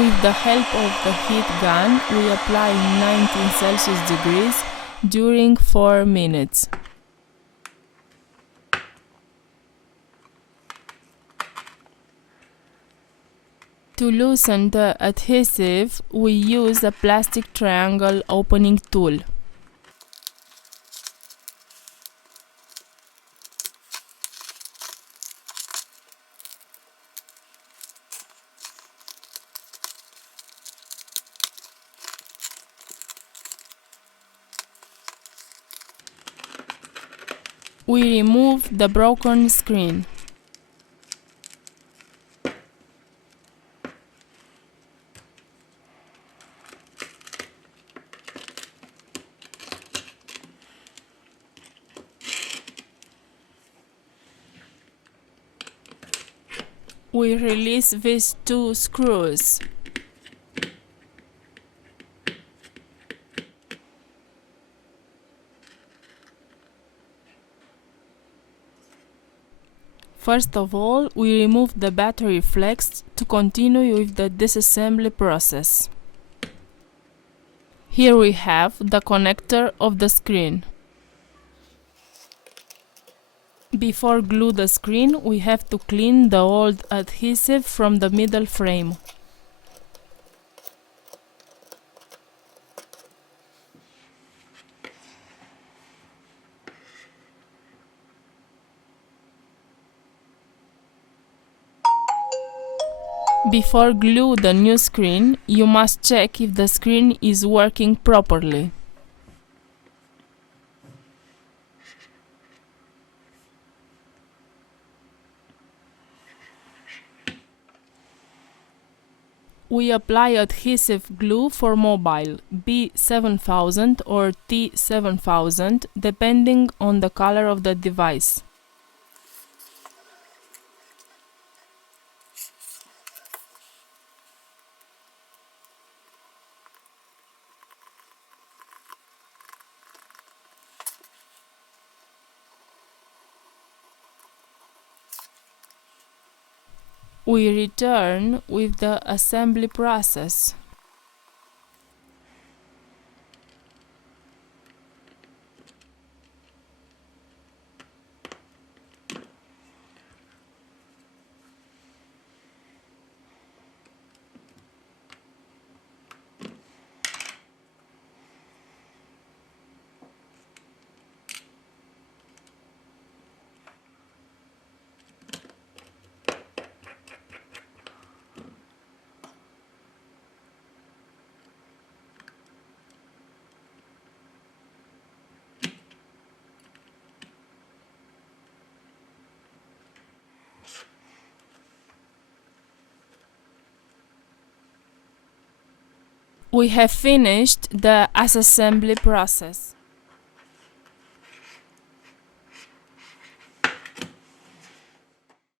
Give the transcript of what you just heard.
With the help of the heat gun, we apply 19 Celsius degrees during 4 minutes. To loosen the adhesive, we use a plastic triangle opening tool. We remove the broken screen. We release these two screws. First of all, we remove the battery flex to continue with the disassembly process. Here we have the connector of the screen. Before glue the screen, we have to clean the old adhesive from the middle frame. Before glue the new screen, you must check if the screen is working properly. We apply adhesive glue for mobile B7000 or T7000 depending on the color of the device. We return with the assembly process. We have finished the assembly process.